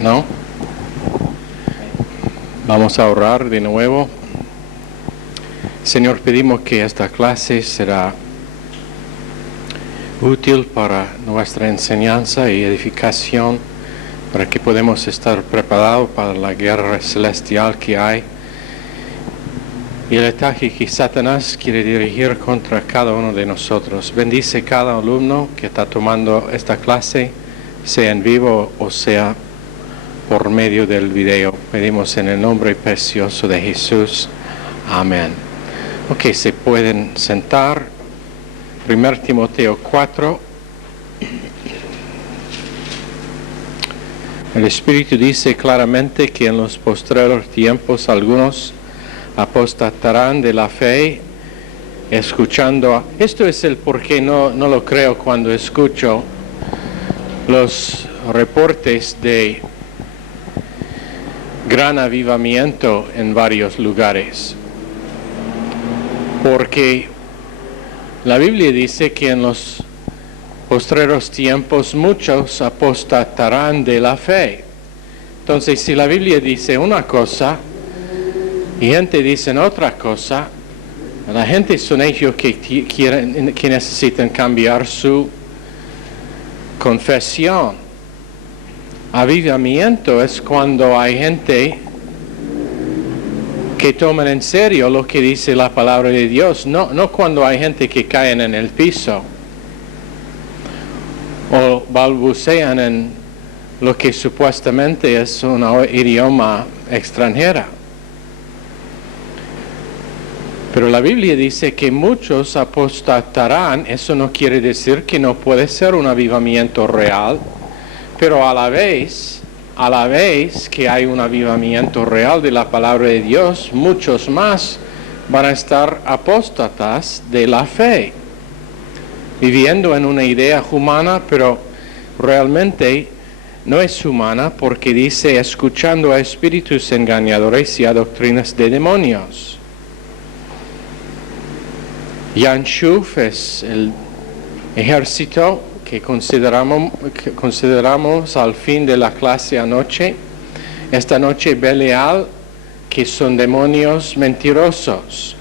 ¿No? Vamos a orar de nuevo. Señor, pedimos que esta clase será útil para nuestra enseñanza y edificación, para que podamos estar preparados para la guerra celestial que hay y el ataque que Satanás quiere dirigir contra cada uno de nosotros. Bendice cada alumno que está tomando esta clase, sea en vivo o sea por medio del video. Pedimos en el nombre precioso de Jesús. Amén. Ok, se pueden sentar. 1 Timoteo 4. El Espíritu dice claramente que en los postreros tiempos algunos apostatarán de la fe, escuchando. Esto es el por qué no lo creo cuando escucho los reportes de gran avivamiento en varios lugares. Porque la Biblia dice que en los postreros tiempos muchos apostatarán de la fe. Entonces, si la Biblia dice una cosa y gente dice otra cosa, la gente son ellos que necesitan cambiar su confesión. Avivamiento es cuando hay gente que toman en serio lo que dice la palabra de Dios, no cuando hay gente que caen en el piso o balbucean en lo que supuestamente es un idioma extranjera. Pero la Biblia dice que muchos apostatarán. Eso no quiere decir que no puede ser un avivamiento real, pero a la vez que hay un avivamiento real de la palabra de Dios, muchos más van a estar apóstatas de la fe, viviendo en una idea humana, pero realmente no es humana, porque dice escuchando a espíritus engañadores y a doctrinas de demonios. Yanshuf es el ejército que consideramos al fin de la clase anoche. Esta noche Belial, que son demonios mentirosos,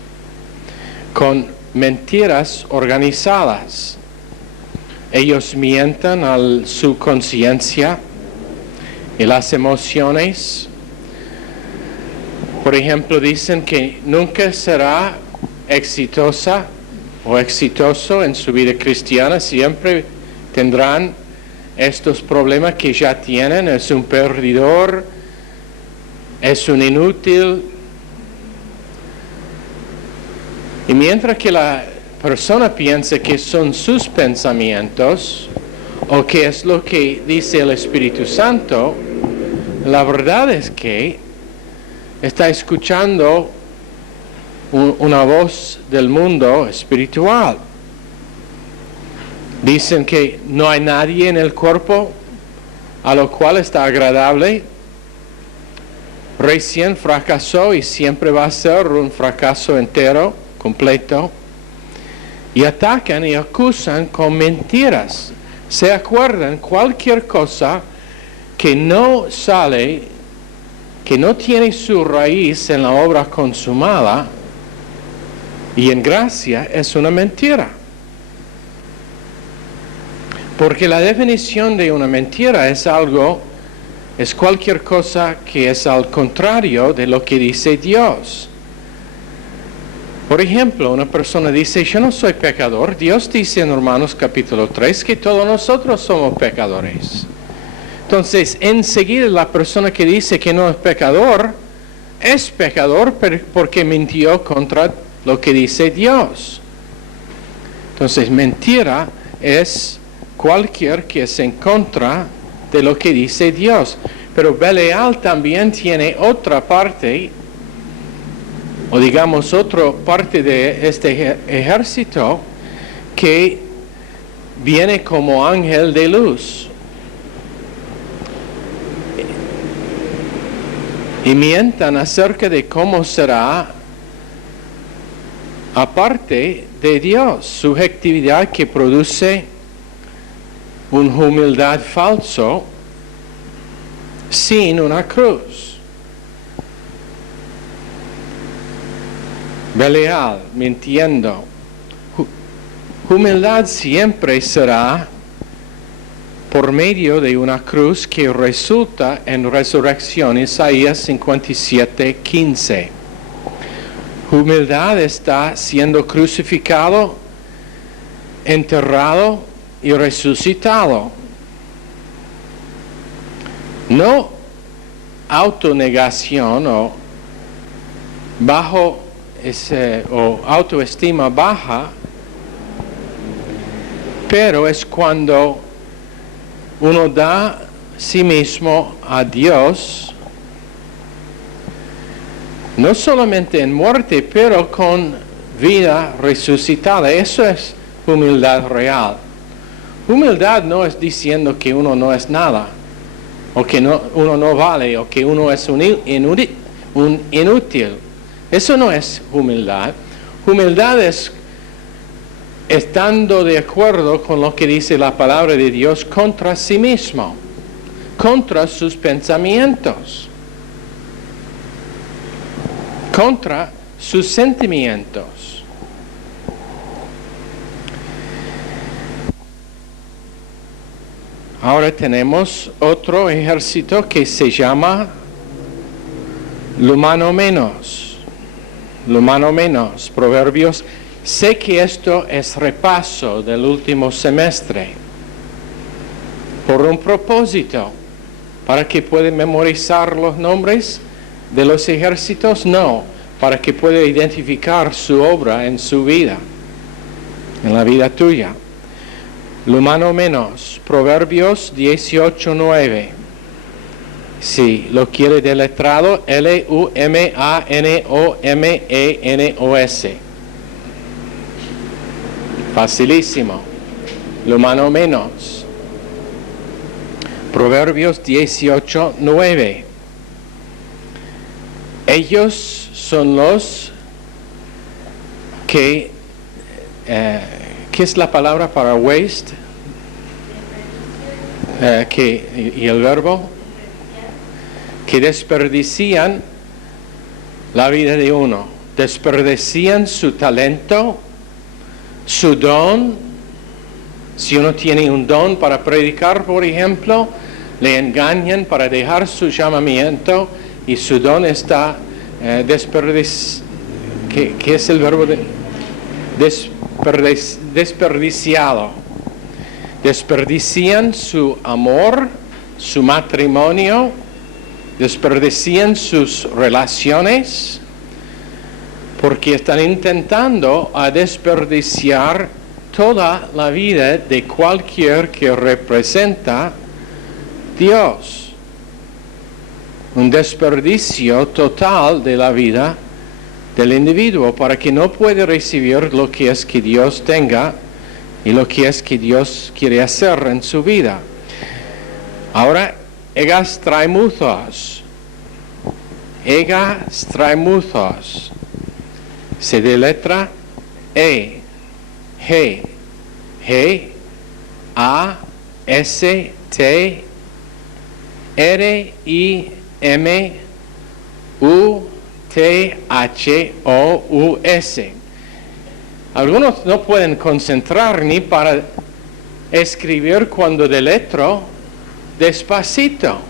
con mentiras organizadas. Ellos mienten a su conciencia y las emociones. Por ejemplo, dicen que nunca será exitosa o exitoso en su vida cristiana, siempre tendrán estos problemas que ya tienen, es un perdedor, es un inútil. Y mientras que la persona piensa que son sus pensamientos o que es lo que dice el Espíritu Santo, la verdad es que está escuchando una voz del mundo espiritual. Dicen que no hay nadie en el cuerpo a lo cual está agradable. Recién fracasó y siempre va a ser un fracaso entero, completo. Y atacan y acusan con mentiras. ¿Se acuerdan? Cualquier cosa que no sale, que no tiene su raíz en la obra consumada y en gracia, es una mentira. Porque la definición de una mentira es cualquier cosa que es al contrario de lo que dice Dios. Por ejemplo, una persona dice, yo no soy pecador. Dios dice en Romanos capítulo 3 que todos nosotros somos pecadores. Entonces, enseguida la persona que dice que no es pecador porque mintió contra lo que dice Dios. Entonces, mentira es cualquier que es en contra de lo que dice Dios. Pero Belial también tiene otra parte, o digamos otra parte de este ejército, que viene como ángel de luz. Y mientan acerca de cómo será aparte de Dios, subjetividad que produce una humildad falso sin una cruz. Belial, mintiendo. Humildad siempre será por medio de una cruz que resulta en resurrección. Isaías 57:15. Humildad está siendo crucificado, enterrado y resucitado. No autonegación o autoestima baja, pero es cuando uno da sí mismo a Dios, no solamente en muerte, pero con vida resucitada. Eso es humildad real. Humildad no es diciendo que uno no es nada, o que uno no vale, o que uno es un inútil. Eso no es humildad. Humildad es estando de acuerdo con lo que dice la palabra de Dios contra sí mismo, contra sus pensamientos, contra sus sentimientos. Ahora tenemos otro ejército que se llama lo humano menos. Lo humano menos, Proverbios. Sé que esto es repaso del último semestre, por un propósito, para que pueda memorizar los nombres de los ejércitos, no, para que pueda identificar su obra en su vida, en la vida tuya. Lo humano menos, Proverbios 18:9. Si lo quiere deletrado, Lumanommenos. Facilísimo. Lo humano menos. Proverbios 18:9. Ellos son los que... ¿qué es la palabra para waste? ¿Y el verbo? Que desperdician la vida de uno. Desperdician su talento, su don. Si uno tiene un don para predicar, por ejemplo, le engañan para dejar su llamamiento y su don está desperdiciado. ¿Qué es el verbo de desperdiciado? Desperdician su amor, su matrimonio, desperdician sus relaciones, porque están intentando desperdiciar toda la vida de cualquier que representa Dios. Un desperdicio total de la vida del individuo para que no pueda recibir lo que es que Dios tenga y lo que es que Dios quiere hacer en su vida. Ahora, egastraimuzos. Egastraimuzos. Se deletra E, G, G, A, S, T, R, I, M, U, T, H, O, U, S. Algunos no pueden concentrar ni para escribir cuando deletro despacito.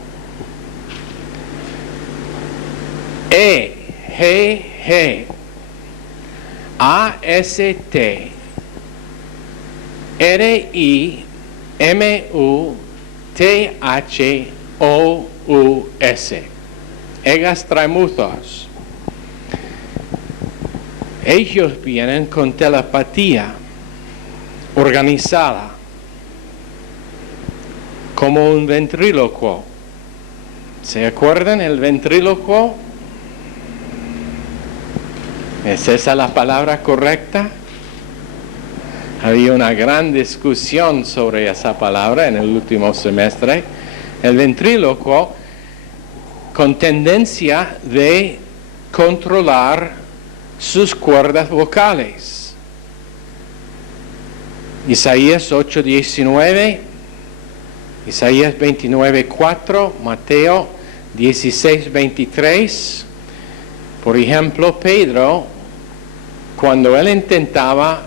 E, G, G, A, S, T, R, I, M, U, T, H, O, U, S. Egastraimuzos. Ellos vienen con telepatía organizada, como un ventrílocuo. ¿Se acuerdan el ventrílocuo? ¿Es esa la palabra correcta? Había una gran discusión sobre esa palabra en el último semestre. El ventrílocuo con tendencia de controlar sus cuerdas vocales. Isaías 8:19, Isaías 29:4, Mateo 16:23. Por ejemplo, Pedro, cuando él intentaba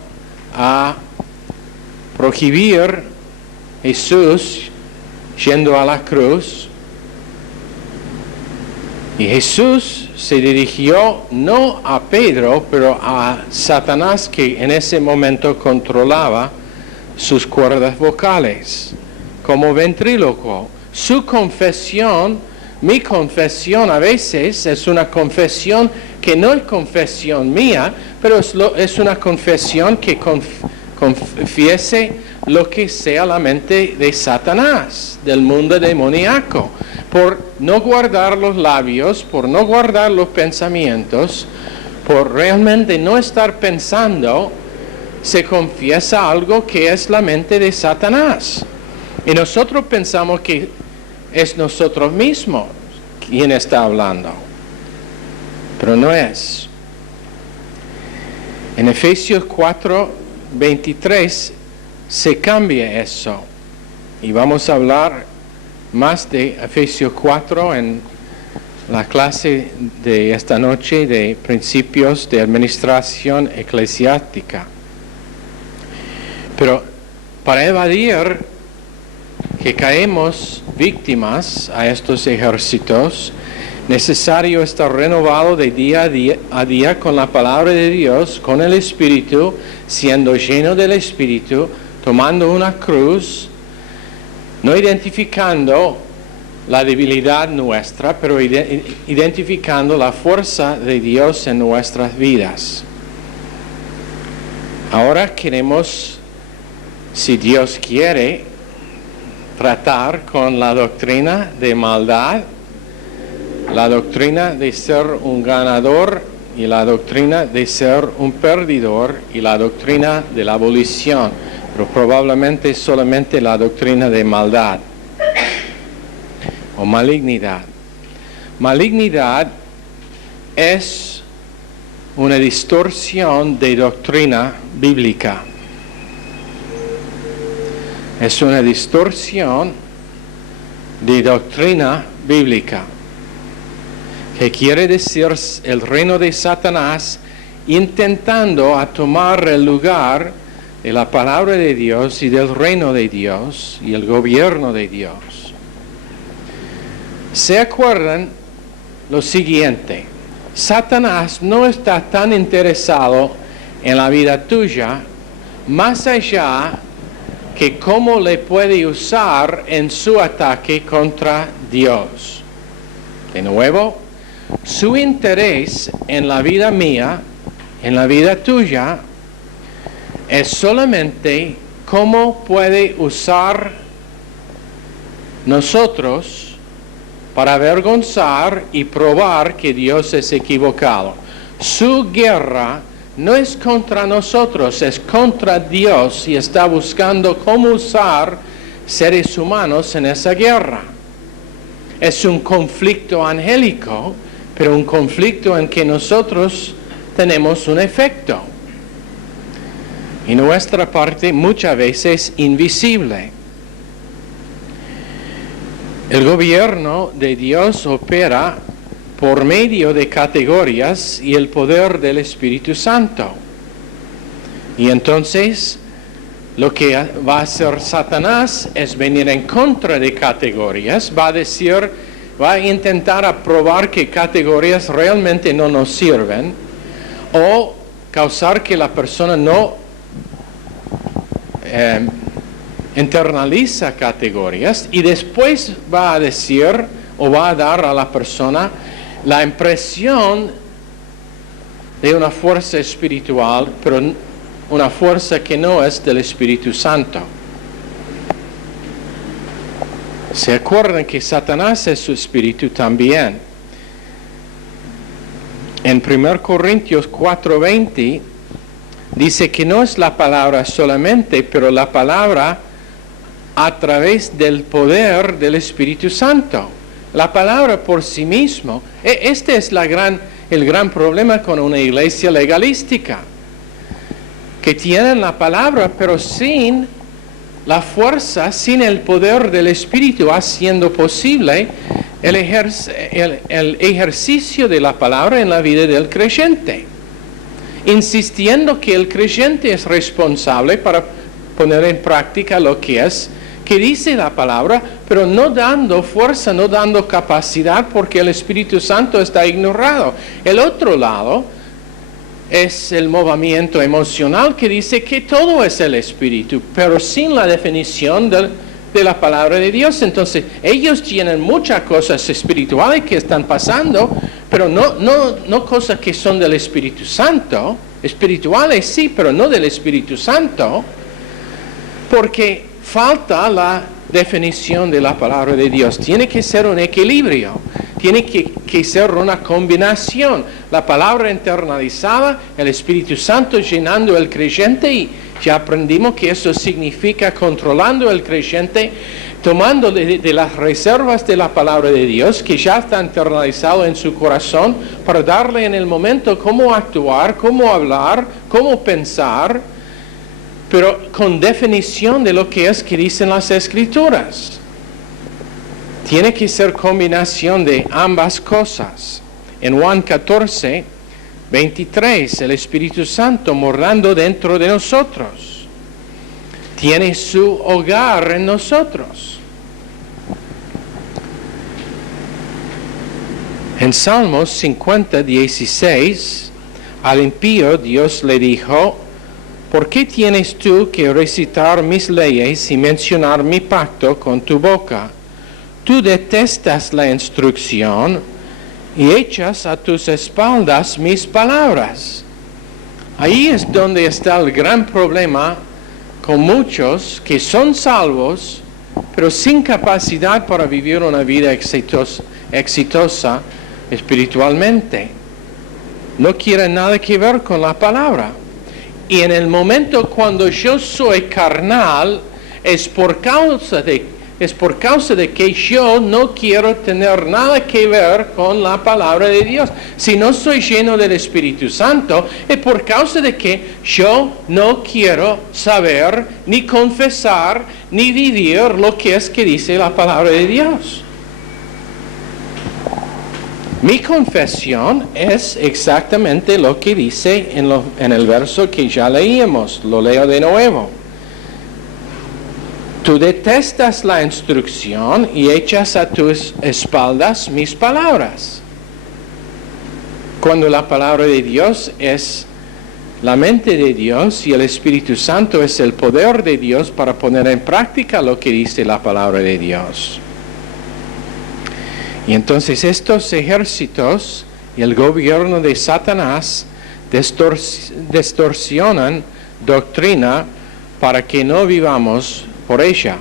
prohibir Jesús yendo a la cruz, y Jesús se dirigió no a Pedro, pero a Satanás, que en ese momento controlaba sus cuerdas vocales, como ventrílocuo. Su confesión, mi confesión a veces es una confesión que no es confesión mía, pero es una confesión que confiese lo que sea la mente de Satanás, del mundo demoníaco. Por no guardar los labios, por no guardar los pensamientos, por realmente no estar pensando, se confiesa algo que es la mente de Satanás. Y nosotros pensamos que es nosotros mismos quien está hablando, pero no es. En Efesios 4:23 se cambia eso, y vamos a hablar más de Efesios 4 en la clase de esta noche de principios de administración eclesiástica. Pero para evadir que caemos víctimas a estos ejércitos, necesario estar renovado de día a día con la palabra de Dios, con el Espíritu, siendo lleno del Espíritu, tomando una cruz, no identificando la debilidad nuestra, pero identificando la fuerza de Dios en nuestras vidas. Ahora queremos, si Dios quiere, tratar con la doctrina de maldad, la doctrina de ser un ganador y la doctrina de ser un perdedor y la doctrina de la abolición, pero probablemente solamente la doctrina de maldad o malignidad. Malignidad es una distorsión de doctrina bíblica. Es una distorsión de doctrina bíblica, que quiere decir el reino de Satanás intentando tomar el lugar de la palabra de Dios y del reino de Dios y el gobierno de Dios. ¿Se acuerdan lo siguiente? Satanás no está tan interesado en la vida tuya, más allá que cómo le puede usar en su ataque contra Dios. De nuevo, su interés en la vida mía, en la vida tuya, es solamente cómo puede usar nosotros para avergonzar y probar que Dios es equivocado. Su guerra no es contra nosotros, es contra Dios, y está buscando cómo usar seres humanos en esa guerra. Es un conflicto angélico, pero un conflicto en que nosotros tenemos un efecto. Y nuestra parte muchas veces invisible. El gobierno de Dios opera por medio de categorías y el poder del Espíritu Santo. Y entonces, lo que va a hacer Satanás es venir en contra de categorías, va a intentar probar que categorías realmente no nos sirven, o causar que la persona no internaliza categorías, y después va a decir o va a dar a la persona la impresión de una fuerza espiritual, pero una fuerza que no es del Espíritu Santo. ¿Se acuerdan que Satanás es su espíritu también? En 1 Corintios 4:20 dice que no es la palabra solamente, pero la palabra a través del poder del Espíritu Santo. La palabra por sí mismo. Este es el gran problema con una iglesia legalística, que tienen la palabra pero sin la fuerza sin el poder del Espíritu haciendo posible el ejercicio de la palabra en la vida del creyente, insistiendo que el creyente es responsable para poner en práctica lo que dice la palabra, pero no dando fuerza, no dando capacidad, porque el Espíritu Santo está ignorado. El otro lado es el movimiento emocional que dice que todo es el Espíritu, pero sin la definición de la palabra de Dios. Entonces, ellos tienen muchas cosas espirituales que están pasando, pero no cosas que son del Espíritu Santo. Espirituales sí, pero no del Espíritu Santo, porque falta la definición de la palabra de Dios. Tiene que ser un equilibrio, tiene que ser una combinación. La palabra internalizada, el Espíritu Santo llenando el creyente, y ya aprendimos que eso significa controlando el creyente, tomando de las reservas de la palabra de Dios, que ya está internalizado en su corazón, para darle en el momento cómo actuar, cómo hablar, cómo pensar, pero con definición de lo que dicen las Escrituras. Tiene que ser combinación de ambas cosas. En Juan 14, 23, el Espíritu Santo morando dentro de nosotros. Tiene su hogar en nosotros. En Salmos 50, 16, al impío Dios le dijo: ¿por qué tienes tú que recitar mis leyes y mencionar mi pacto con tu boca? Tú detestas la instrucción y echas a tus espaldas mis palabras. Ahí es donde está el gran problema con muchos que son salvos, pero sin capacidad para vivir una vida exitosa espiritualmente. No quieren nada que ver con la palabra. Y en el momento cuando yo soy carnal, es por causa de que yo no quiero tener nada que ver con la palabra de Dios. Si no soy lleno del Espíritu Santo, es por causa de que yo no quiero saber, ni confesar, ni vivir lo que dice la palabra de Dios. Mi confesión es exactamente lo que dice en el verso que ya leímos. Lo leo de nuevo. Tú detestas la instrucción y echas a tus espaldas mis palabras. Cuando la palabra de Dios es la mente de Dios y el Espíritu Santo es el poder de Dios para poner en práctica lo que dice la palabra de Dios. Y entonces estos ejércitos y el gobierno de Satanás distorsionan doctrina para que no vivamos por ella.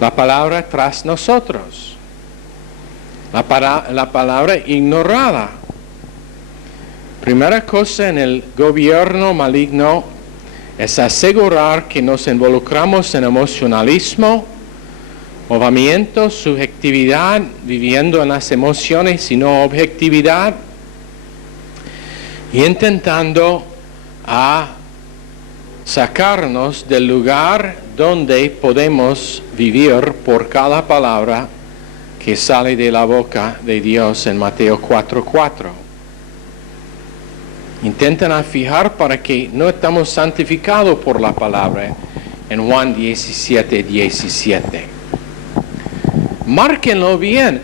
La palabra tras nosotros. La palabra ignorada. Primera cosa en el gobierno maligno es asegurar que nos involucramos en emocionalismo, movimiento, subjetividad, viviendo en las emociones y no objetividad, y intentando sacarnos del lugar donde podemos vivir por cada palabra que sale de la boca de Dios en Mateo 4:4. Intentan fijar para que no estamos santificados por la palabra en Juan 17:17. Márquenlo bien.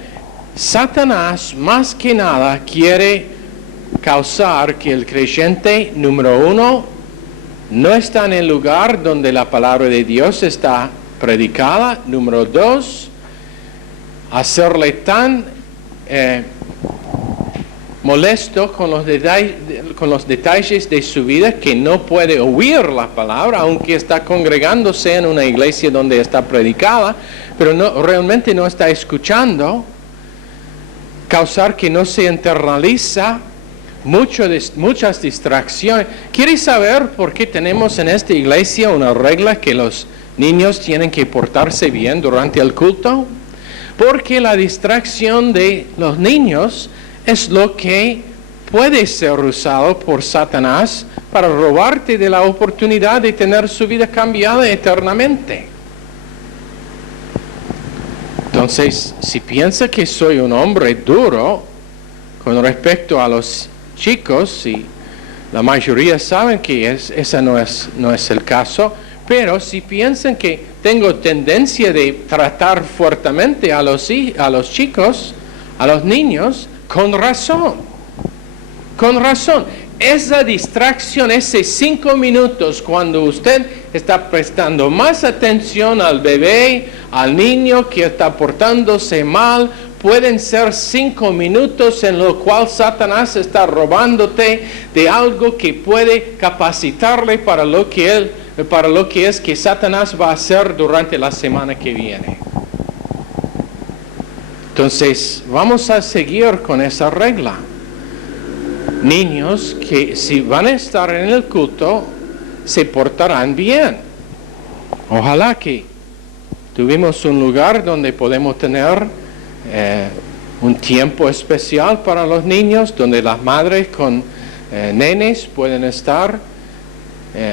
Satanás más que nada quiere causar que el creyente, número uno, no está en el lugar donde la palabra de Dios está predicada. Número dos, hacerle tan molesto con los detalles de su vida que no puede oír la palabra, aunque está congregándose en una iglesia donde está predicada, pero realmente no está escuchando. Causar que no se internaliza, muchas distracciones. ¿Quiere saber por qué tenemos en esta iglesia una regla que los niños tienen que portarse bien durante el culto? Porque la distracción de los niños es lo que puede ser usado por Satanás para robarte de la oportunidad de tener su vida cambiada eternamente. Entonces, si piensa que soy un hombre duro con respecto a los chicos, y la mayoría saben que ese no es el caso, pero si piensan que tengo tendencia de tratar fuertemente a los chicos, a los niños, con razón. Esa distracción, ese 5 minutos cuando usted está prestando más atención al bebé, al niño que está portándose mal, pueden ser 5 minutos en los cuales Satanás está robándote de algo que puede capacitarle para lo que es que Satanás va a hacer durante la semana que viene. Entonces, vamos a seguir con esa regla. Niños que si van a estar en el culto, se portarán bien. Ojalá que tuvimos un lugar donde podemos tener un tiempo especial para los niños, donde las madres con nenes pueden estar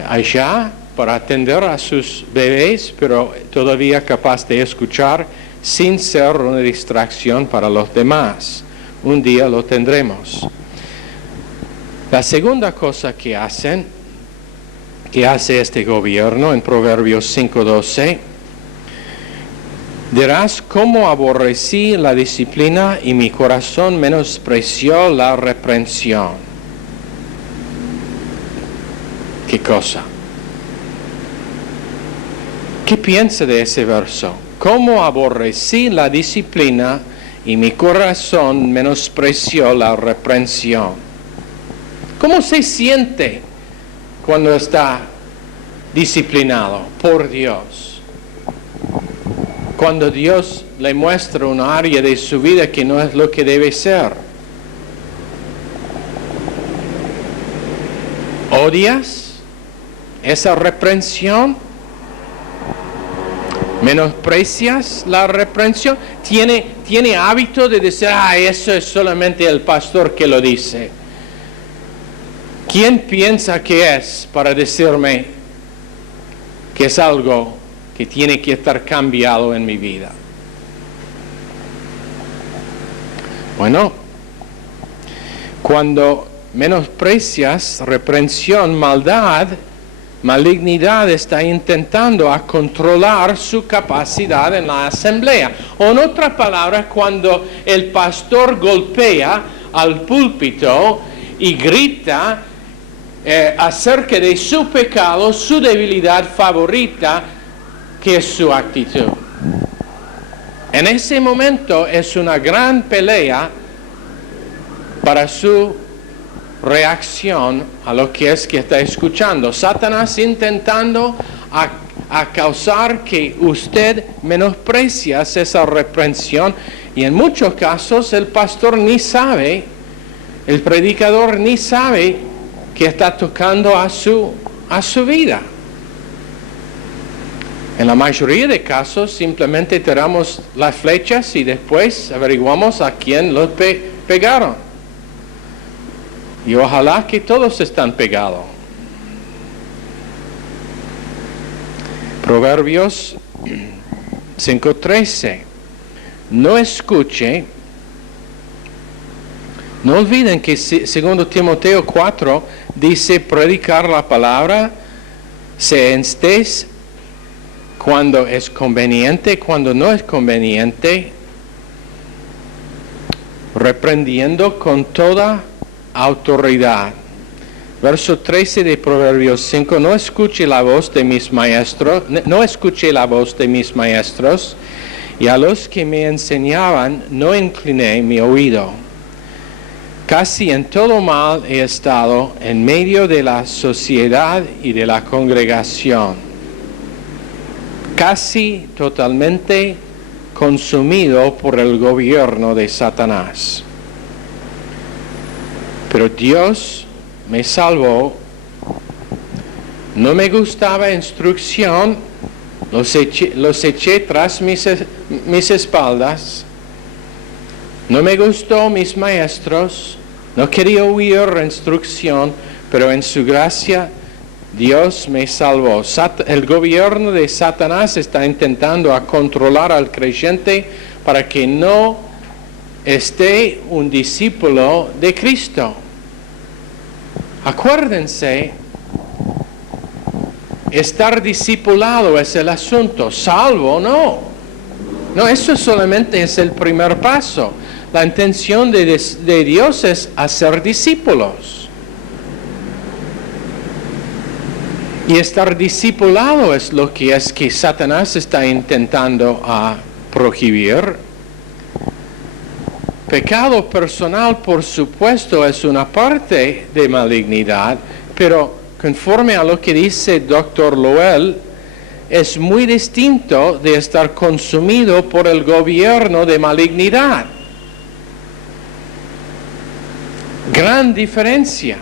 allá para atender a sus bebés, pero todavía capaz de escuchar sin ser una distracción para los demás. Un día lo tendremos. La segunda cosa que hace este gobierno en Proverbios 5:12, dirás cómo aborrecí la disciplina y mi corazón menospreció la reprensión. ¿Qué cosa? ¿Qué piensa de ese verso? Cómo aborrecí la disciplina y mi corazón menospreció la reprensión. ¿Cómo se siente cuando está disciplinado por Dios? Cuando Dios le muestra un área de su vida que no es lo que debe ser. ¿Odias esa reprensión? ¿Menosprecias la reprensión? ¿Tiene hábito de decir, eso es solamente el pastor que lo dice? ¿Quién piensa que es para decirme que es algo que tiene que estar cambiado en mi vida? Bueno, cuando menosprecias reprensión, malignidad está intentando a controlar su capacidad en la asamblea. O en otras palabras, cuando el pastor golpea al púlpito y grita acerca de su pecado, su debilidad favorita, que es su actitud. En ese momento es una gran pelea para su reacción a lo que es que está escuchando. Satanás intentando a causar que usted menosprecie esa reprensión, y en muchos casos el pastor ni sabe, el predicador ni sabe que está tocando a su vida. En la mayoría de casos simplemente tiramos las flechas y después averiguamos a quién los pegaron. Y ojalá que todos están pegados. Proverbios 5:13. No olviden que segundo Timoteo 4 dice predicar la palabra, se estés cuando es conveniente, cuando no es conveniente, reprendiendo con toda autoridad. Verso 13 de Proverbios 5, no escuché la voz de mis maestros, y a los que me enseñaban no incliné mi oído. Casi en todo mal he estado en medio de la sociedad y de la congregación, casi totalmente consumido por el gobierno de Satanás. Pero Dios me salvó, no me gustaba instrucción, los eché tras mis espaldas, no me gustó mis maestros, No quería huir instrucción, pero en su gracia Dios me salvó. El gobierno de Satanás está intentando a controlar al creyente para que no esté un discípulo de Cristo. Acuérdense, estar discipulado es el asunto, salvo no. No, eso solamente es el primer paso. La intención de Dios es hacer discípulos. Y estar discipulado es lo que Satanás está intentando prohibir. Pecado personal, por supuesto, es una parte de malignidad, pero conforme a lo que dice Dr. Lowell, es muy distinto de estar consumido por el gobierno de malignidad. Gran diferencia.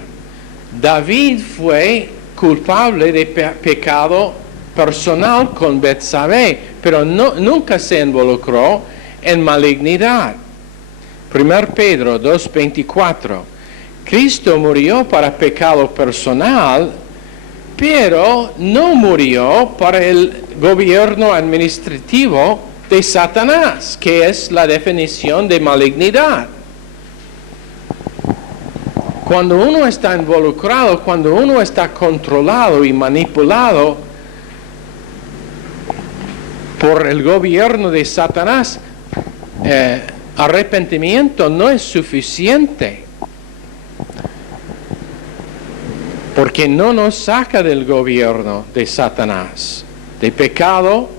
David fue culpable de pecado personal con Betsabé, pero nunca se involucró en malignidad. 1 Pedro 2:24. Cristo murió para pecado personal, pero no murió para el gobierno administrativo de Satanás, que es la definición de malignidad. Cuando uno está involucrado, cuando uno está controlado y manipulado por el gobierno de Satanás, arrepentimiento no es suficiente, porque no nos saca del gobierno de Satanás. De pecado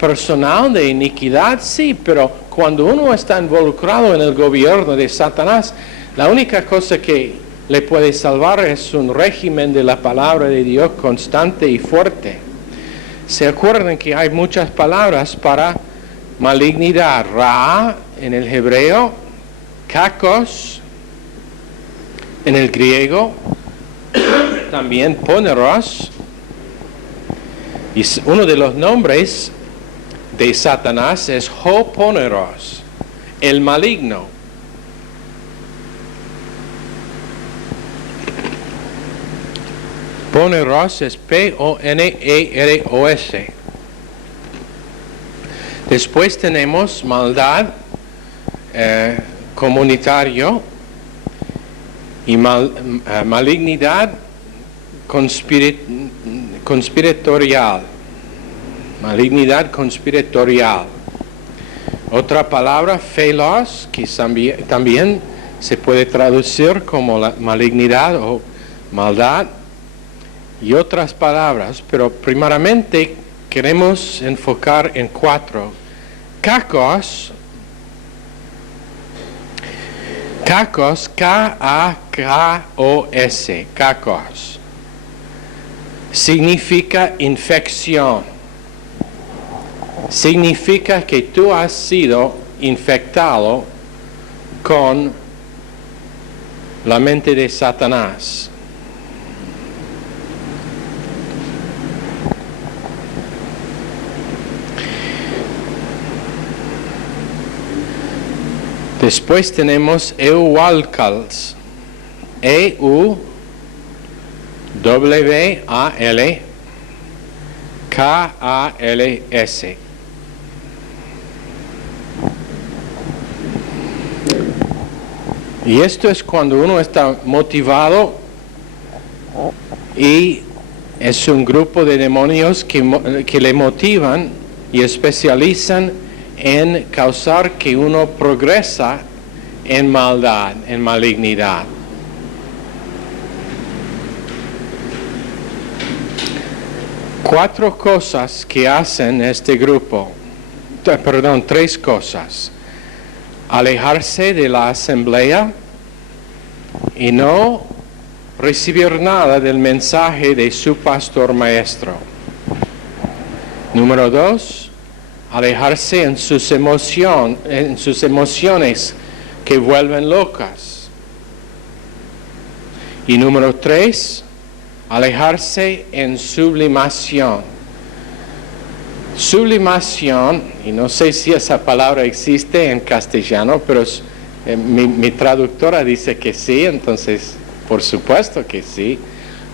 personal, de iniquidad, sí, pero cuando uno está involucrado en el gobierno de Satanás, la única cosa que le puede salvar es un régimen de la palabra de Dios constante y fuerte. ¿Se acuerdan que hay muchas palabras para malignidad? Ra en el hebreo, kakos en el griego, también poneros, y uno de los nombres de Satanás es Hoponeros, el maligno. Poneros es P-O-N-E-R-O-S. Después tenemos maldad comunitario y malignidad conspiratorial. Malignidad conspiratorial. Otra palabra, felos, que también se puede traducir como la malignidad o maldad, y otras palabras, pero primeramente queremos enfocar en 4. Kakos, K-A-K-O-S, kakos, significa infección. Significa que tú has sido infectado con la mente de Satanás. Después tenemos euwalkals, E-U-W-A-L-K-A-L-S. Y esto es cuando uno está motivado y es un grupo de demonios que le motivan y especializan en causar que uno progresa en maldad, en malignidad. Cuatro cosas que hacen este grupo, tres cosas. Alejarse de la asamblea y no recibir nada del mensaje de su pastor maestro. Número 2, alejarse en sus emociones que vuelven locas. Y número 3, alejarse en sublimación. Sublimación, y no sé si esa palabra existe en castellano, pero Mi traductora dice que sí, entonces por supuesto que sí.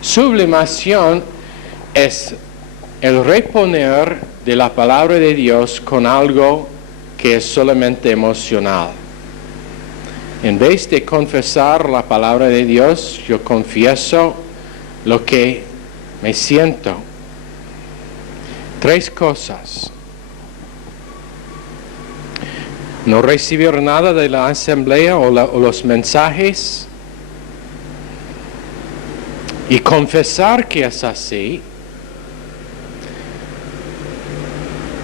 Sublimación es el reponer de la palabra de Dios con algo que es solamente emocional. En vez de confesar la palabra de Dios, yo confieso lo que me siento. 3 cosas. No recibir nada de la asamblea o los mensajes y confesar que es así.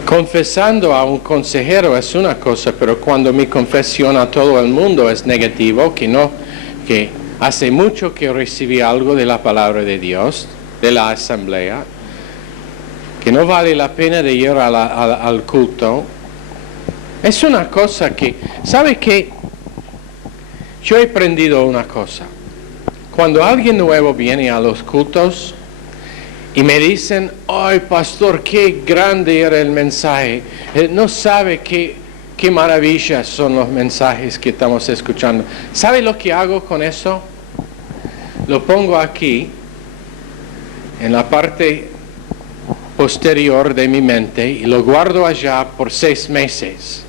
Confesando a un consejero es una cosa, pero cuando mi confesión a todo el mundo es negativo, que hace mucho que recibí algo de la palabra de Dios, de la asamblea, que no vale la pena de ir al culto, es una cosa que, ¿sabe qué? Yo he aprendido una cosa. Cuando alguien nuevo viene a los cultos y me dicen, ¡ay, pastor, qué grande era el mensaje! No sabe qué maravillas son los mensajes que estamos escuchando. ¿Sabe lo que hago con eso? Lo pongo aquí, en la parte posterior de mi mente, y lo guardo allá por 6 meses.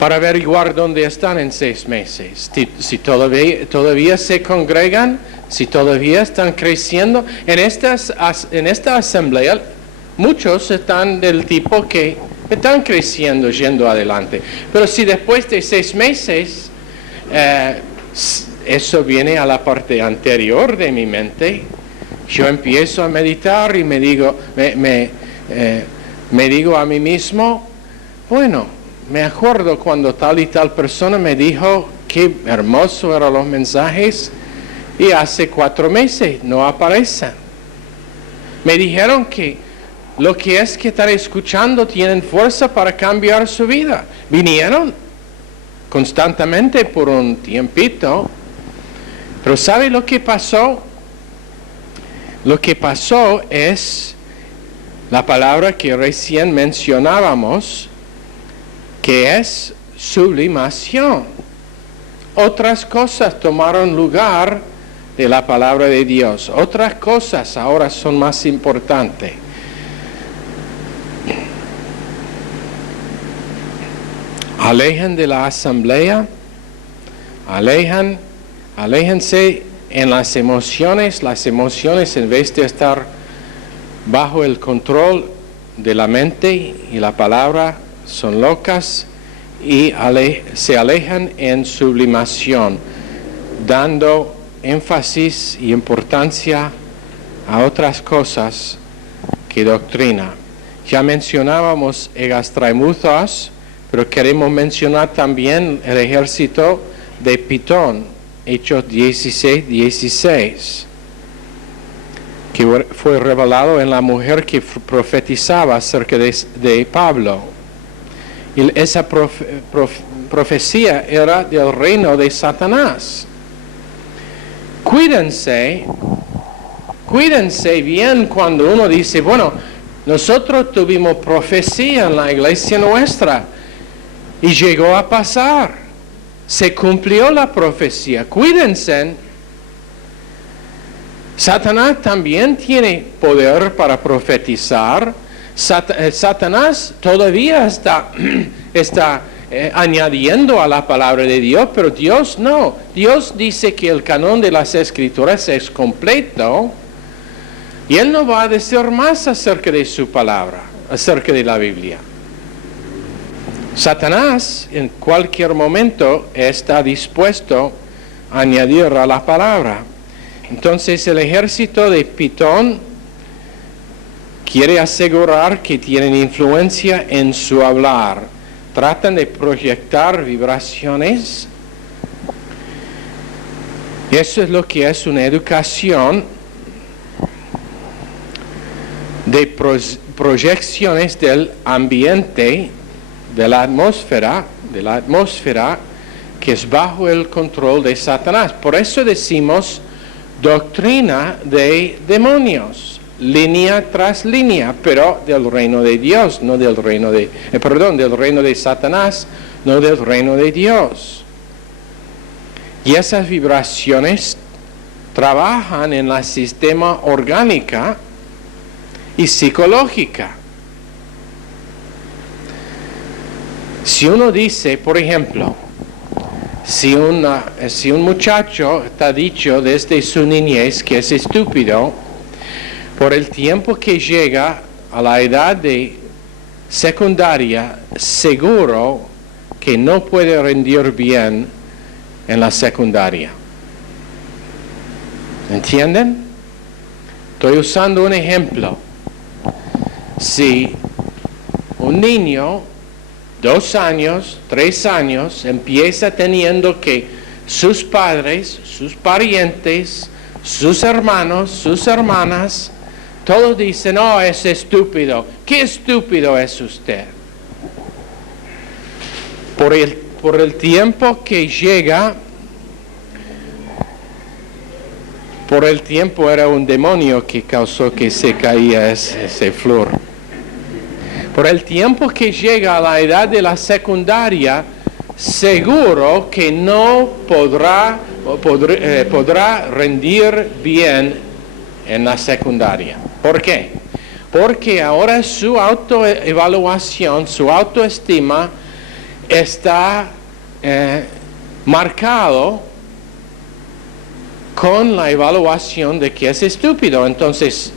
Para averiguar dónde están en 6 meses, si todavía se congregan, si todavía están creciendo. En esta asamblea, muchos están del tipo que están creciendo, yendo adelante. Pero si después de 6 meses, eso viene a la parte anterior de mi mente, yo empiezo a meditar y me digo a mí mismo, bueno, me acuerdo cuando tal y tal persona me dijo qué hermoso eran los mensajes y hace 4 meses no aparecen. Me dijeron que lo que es que estar escuchando tienen fuerza para cambiar su vida. Vinieron constantemente por un tiempito, pero ¿sabe lo que pasó? Lo que pasó es la palabra que recién mencionábamos, que es sublimación. Otras cosas tomaron lugar de la palabra de Dios. Otras cosas ahora son más importantes. Alejan de la asamblea, aléjense en las emociones en vez de estar bajo el control de la mente y la palabra, son locas, y se alejan en sublimación, dando énfasis y importancia a otras cosas que doctrina. Ya mencionábamos Egastraimuthos, pero queremos mencionar también el ejército de Pitón, Hechos 16:16, que fue revelado en la mujer que profetizaba acerca de Pablo. Y esa profecía era del reino de Satanás. Cuídense bien cuando uno dice, bueno, nosotros tuvimos profecía en la iglesia nuestra y llegó a pasar. Se cumplió la profecía. Cuídense. Satanás también tiene poder para profetizar. Satanás todavía está añadiendo a la palabra de Dios, pero Dios no. Dios dice que el canon de las Escrituras es completo y Él no va a decir más acerca de su palabra, acerca de la Biblia. Satanás en cualquier momento está dispuesto a añadir a la palabra. Entonces el ejército de Pitón quiere asegurar que tienen influencia en su hablar. Tratan de proyectar vibraciones. Eso es lo que es una educación de proyecciones del ambiente, de la atmósfera, que es bajo el control de Satanás. Por eso decimos doctrina de demonios. Línea tras línea, pero del reino de Dios, no del reino del reino de Satanás, no del reino de Dios. Y esas vibraciones trabajan en el sistema orgánica y psicológica. Si uno dice, por ejemplo, si un muchacho está dicho desde su niñez que es estúpido, por el tiempo que llega a la edad de secundaria, seguro que no puede rendir bien en la secundaria. ¿Entienden? Estoy usando un ejemplo. Si un niño, 2 años, 3 años, empieza teniendo que sus padres, sus parientes, sus hermanos, sus hermanas, todos dicen, oh, es estúpido. ¿Qué estúpido es usted? Por el tiempo que llega, por el tiempo era un demonio que causó que se caía ese flor. Por el tiempo que llega a la edad de la secundaria, seguro que no podrá rendir bien en la secundaria. ¿Por qué? Porque ahora su autoevaluación, su autoestima está marcado con la evaluación de que es estúpido. Entonces,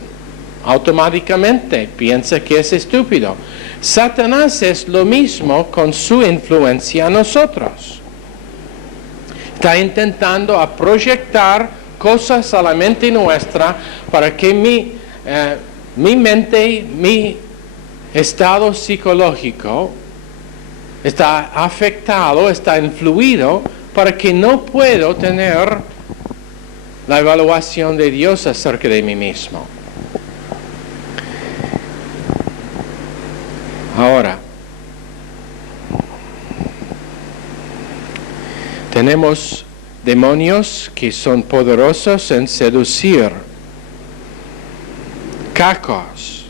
automáticamente piensa que es estúpido. Satanás es lo mismo con su influencia a nosotros. Está intentando proyectar cosas a la mente nuestra para que mi mente, mi estado psicológico está afectado, está influido, para que no puedo tener la evaluación de Dios acerca de mí mismo. Ahora, tenemos demonios que son poderosos en seducir. Cacos.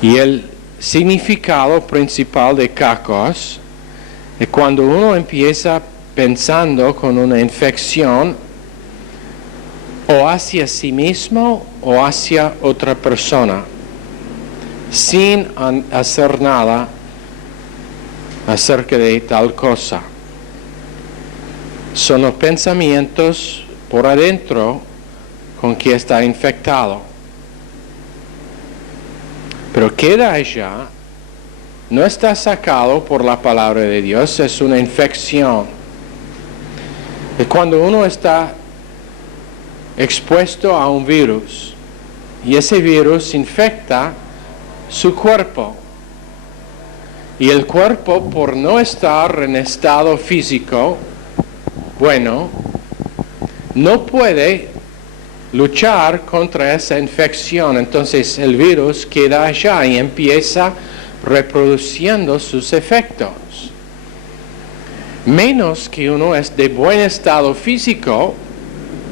Y el significado principal de cacos es cuando uno empieza pensando con una infección o hacia sí mismo o hacia otra persona, sin hacer nada acerca de tal cosa. Son los pensamientos por adentro con que está infectado. Pero queda allá, no está sacado por la palabra de Dios, es una infección. Y cuando uno está expuesto a un virus, y ese virus infecta su cuerpo, y el cuerpo, por no estar en estado físico bueno, no puede luchar contra esa infección. Entonces el virus queda allá y empieza reproduciendo sus efectos. Menos que uno es de buen estado físico,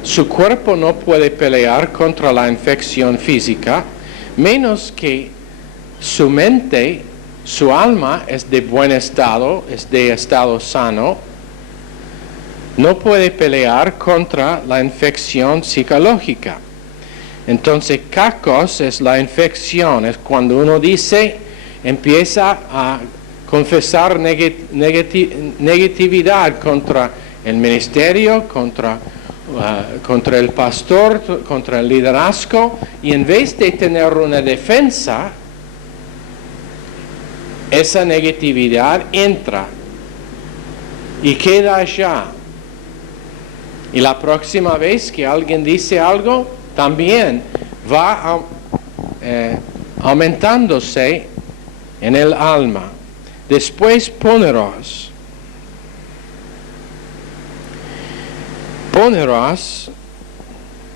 su cuerpo no puede pelear contra la infección física, menos que su mente, su alma es de buen estado, es de estado sano, no puede pelear contra la infección psicológica. Entonces, cacos es la infección, es cuando uno dice, empieza a confesar negatividad contra el ministerio, contra el pastor, contra el liderazgo, y en vez de tener una defensa, esa negatividad entra y queda allá. Y la próxima vez que alguien dice algo, también va aumentándose en el alma. Después, poneros. Poneros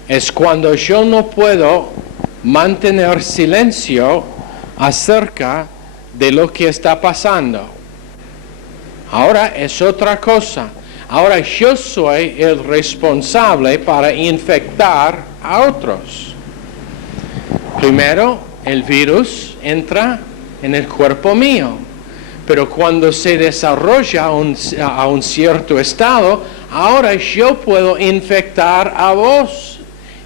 es cuando yo no puedo mantener silencio acerca de lo que está pasando. Ahora es otra cosa. Ahora yo soy el responsable para infectar a otros. Primero, el virus entra en el cuerpo mío. pero cuando se desarrolla a un cierto estado, ahora yo puedo infectar a vos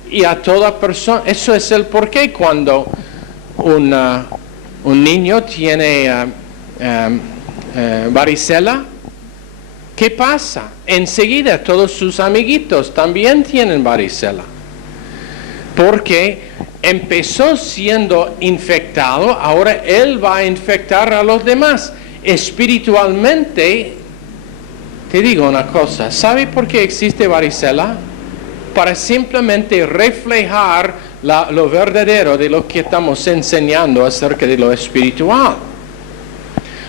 y a toda persona. Eso es el porqué cuando un niño tiene varicela. ¿Qué pasa? Enseguida todos sus amiguitos también tienen varicela. Porque empezó siendo infectado, ahora él va a infectar a los demás. Espiritualmente, te digo una cosa, ¿sabe por qué existe varicela? Para simplemente reflejar lo verdadero de lo que estamos enseñando acerca de lo espiritual.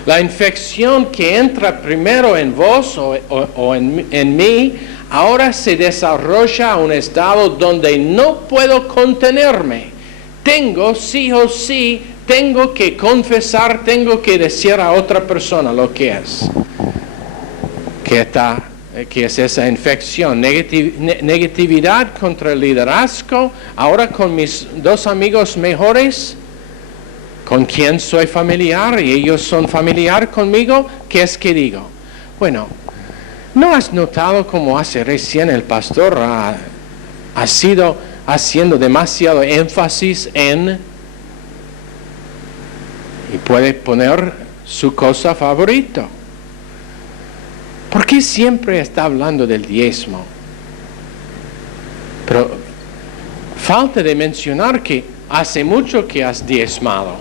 La infección que entra primero en vos o en mí, ahora se desarrolla a un estado donde no puedo contenerme. Tengo, sí o sí, tengo que confesar, tengo que decir a otra persona lo que es. Que es esa infección, negatividad contra el liderazgo. Ahora con mis dos amigos mejores, con quien soy familiar y ellos son familiar conmigo, ¿qué es que digo? Bueno, ¿no has notado cómo hace recién el pastor ha sido haciendo demasiado énfasis en, y puede poner su cosa favorita? ¿Por qué siempre está hablando del diezmo? Pero falta de mencionar que hace mucho que has diezmado.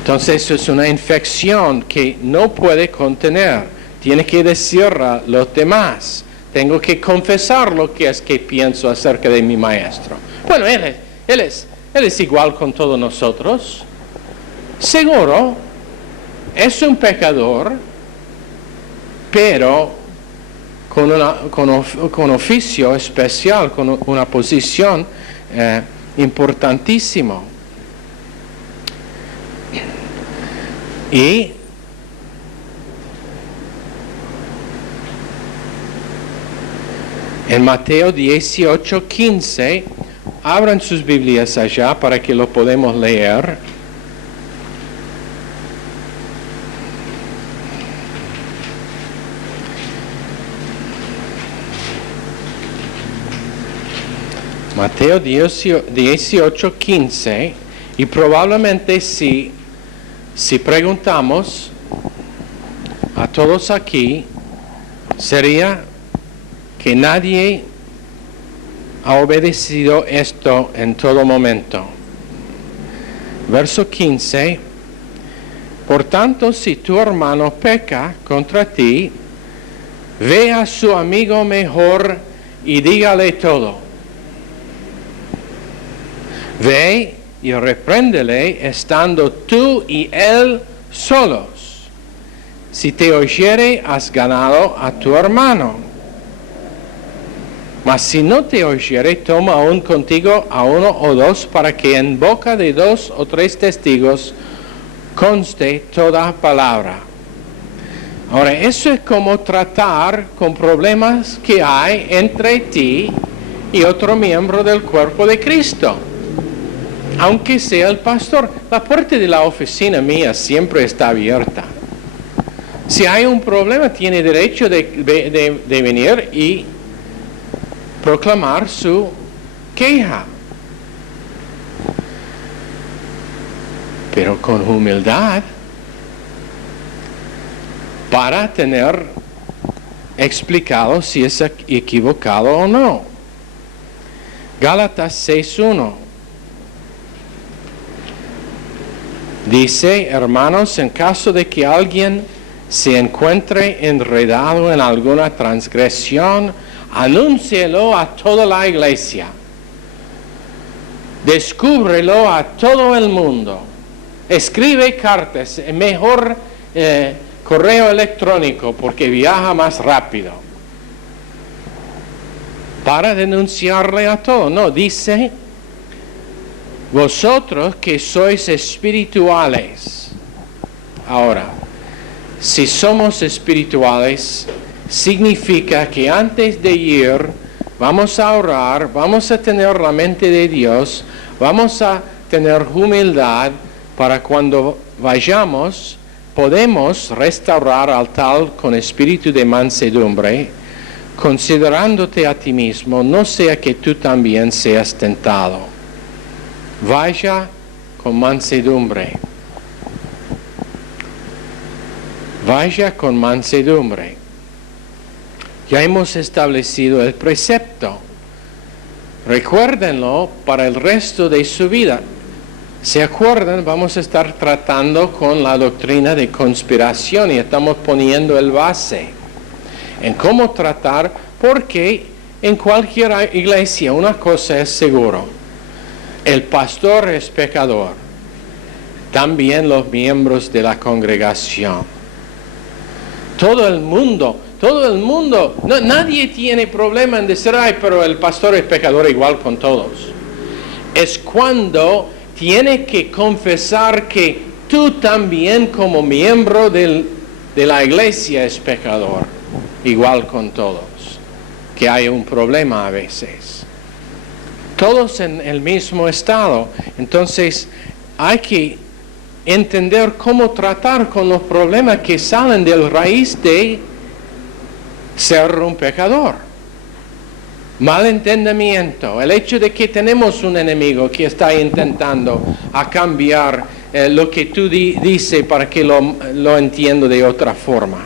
Entonces eso es una infección que no puede contener. Tiene que decir a los demás. Tengo que confesar lo que es que pienso acerca de mi maestro. Bueno, él es igual con todos nosotros. Seguro, es un pecador, pero con oficio especial, con una posición importantísima. Y en Mateo 18:15, abran sus Biblias allá para que lo podamos leer. Mateo 18:15, y probablemente si preguntamos a todos aquí, sería que nadie ha obedecido esto en todo momento. Verso 15, por tanto, si tu hermano peca contra ti, ve a su amigo mejor y dígale todo. Ve y repréndele estando tú y él solos. Si te oyere, has ganado a tu hermano. Mas si no te oyere, toma aún contigo a uno o dos, para que en boca de 2 o 3 testigos conste toda palabra. Ahora, eso es como tratar con problemas que hay entre ti y otro miembro del cuerpo de Cristo. Aunque sea el pastor, la puerta de la oficina mía siempre está abierta. Si hay un problema, tiene derecho de venir y proclamar su queja. Pero con humildad, para tener explicado si es equivocado o no. Gálatas 6:1 dice, hermanos, en caso de que alguien se encuentre enredado en alguna transgresión, anúncielo a toda la iglesia. Descúbrelo a todo el mundo. Escribe cartas, mejor correo electrónico porque viaja más rápido. Para denunciarle a todo. No, dice, vosotros que sois espirituales. Ahora, si somos espirituales, significa que antes de ir, vamos a orar, vamos a tener la mente de Dios, vamos a tener humildad para cuando vayamos podemos restaurar al tal con espíritu de mansedumbre, considerándote a ti mismo, no sea que tú también seas tentado. Vaya con mansedumbre. Vaya con mansedumbre. Ya hemos establecido el precepto. Recuérdenlo para el resto de su vida. ¿Se acuerdan? Vamos a estar tratando con la doctrina de conspiración y estamos poniendo el base en cómo tratar, porque en cualquier iglesia una cosa es seguro: el pastor es pecador, también los miembros de la congregación. Todo el mundo, nadie tiene problema en decir, ay, pero el pastor es pecador igual con todos. Es cuando tiene que confesar que tú también como miembro de la iglesia es pecador, igual con todos, que hay un problema a veces. Todos en el mismo estado. Entonces hay que entender cómo tratar con los problemas que salen de la raíz de ser un pecador. Malentendimiento, el hecho de que tenemos un enemigo que está intentando a cambiar lo que tú dices para que lo entienda de otra forma.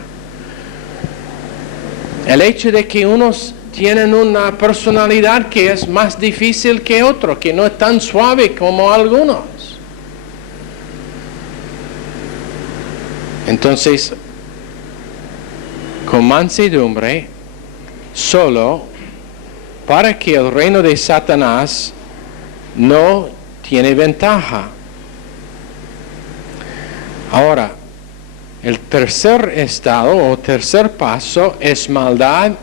El hecho de que unos tienen una personalidad que es más difícil que otro, que no es tan suave como algunos. Entonces, con mansedumbre, solo para que el reino de Satanás no tiene ventaja. Ahora, el tercer estado o tercer paso es maldad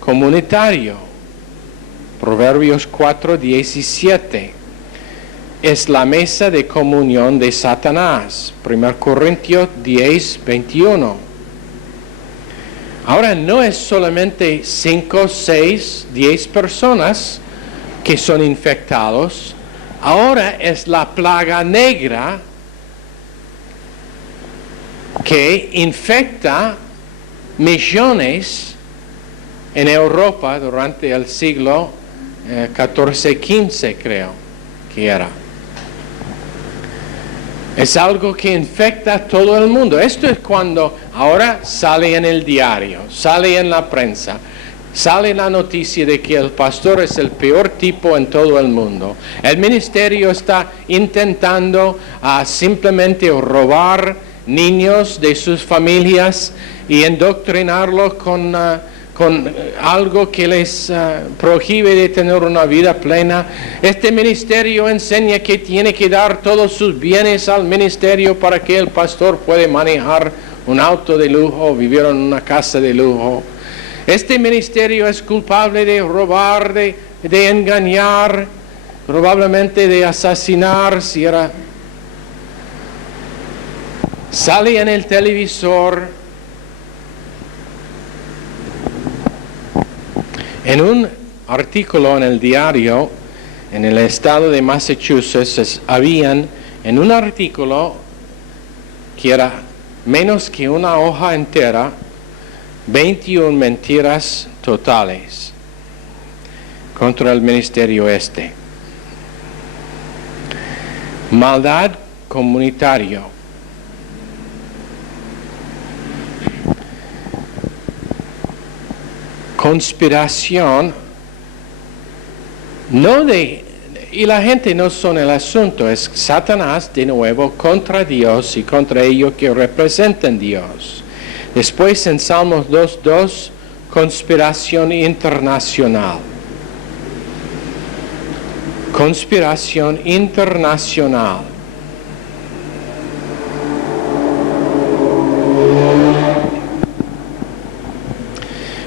comunitario. Proverbios 4:17. Es la mesa de comunión de Satanás. 1 Corintios 10:21. Ahora no es solamente 5, 6, 10 personas que son infectados. Ahora es la plaga negra que infecta millones en Europa durante el siglo XIV, creo que era. Es algo que infecta a todo el mundo. Esto es cuando ahora sale en el diario, sale en la prensa, sale la noticia de que el pastor es el peor tipo en todo el mundo. El ministerio está intentando simplemente robar niños de sus familias y indoctrinarlos con algo que les prohíbe de tener una vida plena. Este ministerio enseña que tiene que dar todos sus bienes al ministerio para que el pastor pueda manejar un auto de lujo, vivir en una casa de lujo. Este ministerio es culpable de robar, de engañar, probablemente de asesinar, si era. Sale en el televisor. En un artículo en el diario, en el estado de Massachusetts, habían en un artículo que era menos que una hoja entera, 21 mentiras totales contra el ministerio este. Maldad comunitario. Conspiración, y la gente no son el asunto, es Satanás de nuevo contra Dios y contra ellos que representan Dios. Después en Salmos 2:2, conspiración internacional. Conspiración internacional.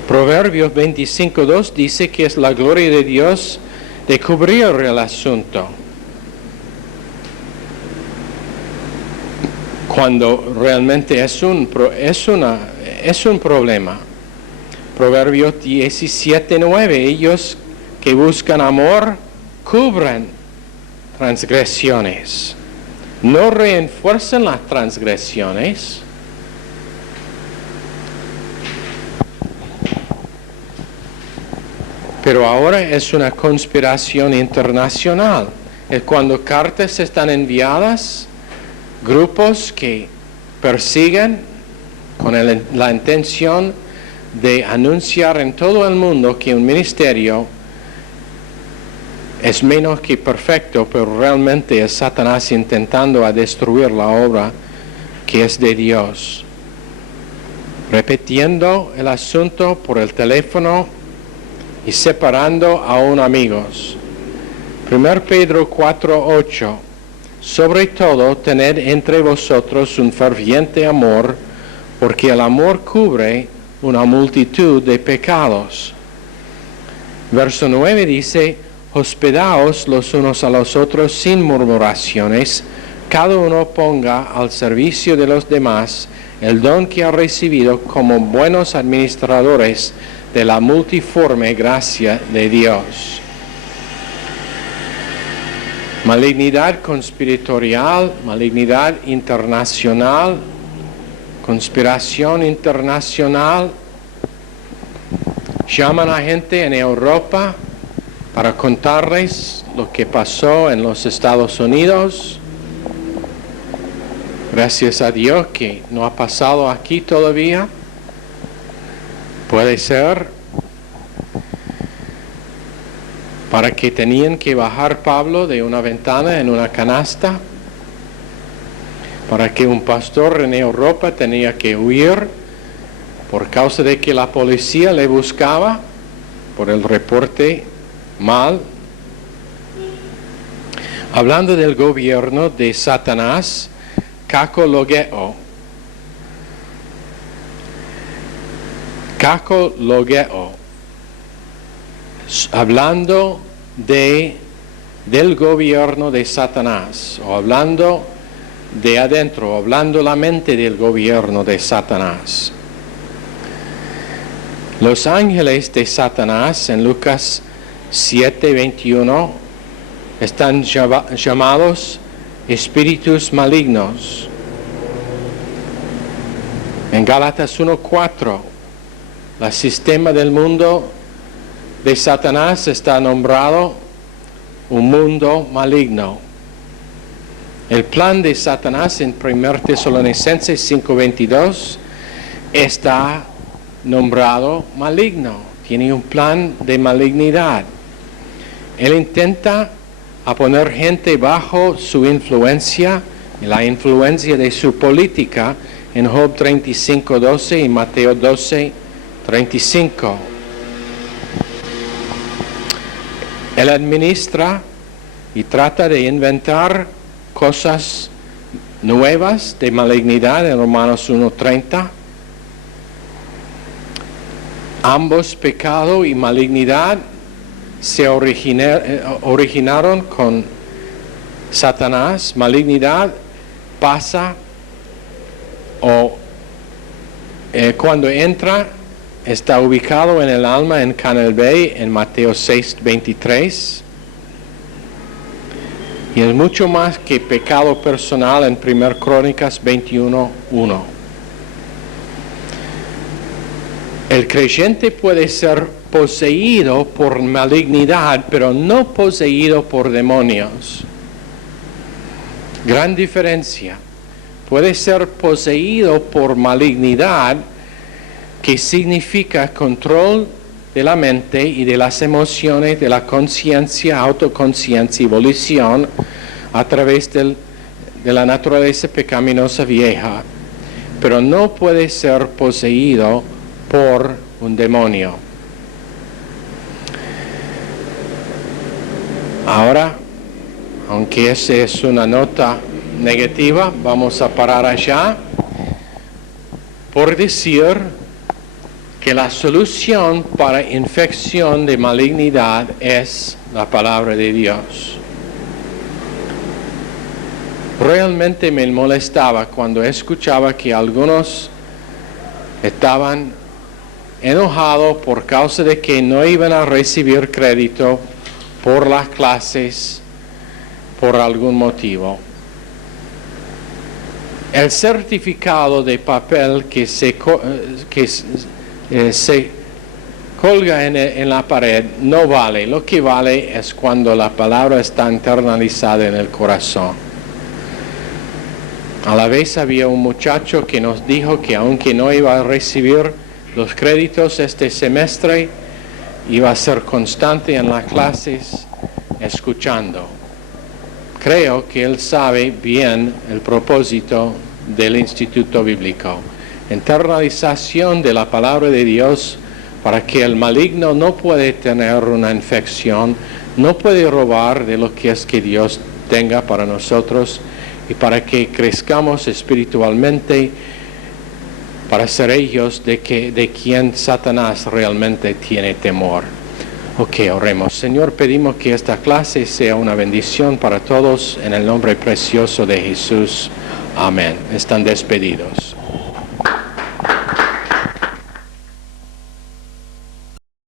Proverbios 25:2 dice que es la gloria de Dios de cubrir el asunto. Cuando realmente es un problema. Proverbios 17:9, ellos que buscan amor cubren transgresiones. no refuerzan las transgresiones, pero ahora es una conspiración internacional. Es cuando cartas están enviadas, grupos que persiguen con la intención de anunciar en todo el mundo que un ministerio es menos que perfecto, pero realmente es Satanás intentando a destruir la obra que es de Dios. Repitiendo el asunto por el teléfono y separando aún amigos. 1 Pedro 4:8. Sobre todo, tened entre vosotros un ferviente amor, porque el amor cubre una multitud de pecados. Verso 9 dice, hospedaos los unos a los otros sin murmuraciones, cada uno ponga al servicio de los demás el don que ha recibido como buenos administradores de la multiforme gracia de Dios. Malignidad conspiratorial, malignidad internacional, conspiración internacional. Llaman a gente en Europa para contarles lo que pasó en los Estados Unidos. Gracias a Dios que no ha pasado aquí todavía. Puede ser para que tenían que bajar Pablo de una ventana en una canasta, para que un pastor en Europa tenía que huir por causa de que la policía le buscaba por el reporte mal. Hablando del gobierno de Satanás, kakologeo, hablando del gobierno de Satanás, o hablando de adentro, hablando la mente del gobierno de Satanás. Los ángeles de Satanás en Lucas 7:21 están llamados espíritus malignos. En Gálatas 1:4, el sistema del mundo de Satanás está nombrado un mundo maligno. El plan de Satanás en 1 Tesalonicenses 5:22 está nombrado maligno. Tiene un plan de malignidad. Él intenta a poner gente bajo su influencia, la influencia de su política, en Job 35:12 y Mateo 12:35. Él administra y trata de inventar cosas nuevas de malignidad en Romanos 1:30. Ambos, pecado y malignidad, se originaron con Satanás. Malignidad pasa cuando entra, está ubicado en el alma en Canal Bay, en Mateo 6:23. Y es mucho más que pecado personal en 1 Crónicas 21:1. El creyente puede ser poseído por malignidad, pero no poseído por demonios. Gran diferencia. Puede ser poseído por malignidad, que significa control de la mente y de las emociones, de la conciencia, autoconciencia y volición a través de la naturaleza pecaminosa vieja, pero no puede ser poseído por un demonio. Ahora, aunque esa es una nota negativa, vamos a parar allá por decir que la solución para infección de malignidad es la palabra de Dios. Realmente me molestaba cuando escuchaba que algunos estaban enojados por causa de que no iban a recibir crédito por las clases por algún motivo. El certificado de papel que se colga en la pared no vale. Lo que vale es cuando la palabra está internalizada en el corazón. A la vez había un muchacho que nos dijo que aunque no iba a recibir los créditos este semestre, iba a ser constante en las clases escuchando. Creo que él sabe bien el propósito del Instituto Bíblico. Internalización de la palabra de Dios para que el maligno no puede tener una infección, no puede robar de lo que es que Dios tenga para nosotros y para que crezcamos espiritualmente, para ser ellos de quien Satanás realmente tiene temor. Ok, oremos. Señor, pedimos que esta clase sea una bendición para todos en el nombre precioso de Jesús. Amén. Están despedidos.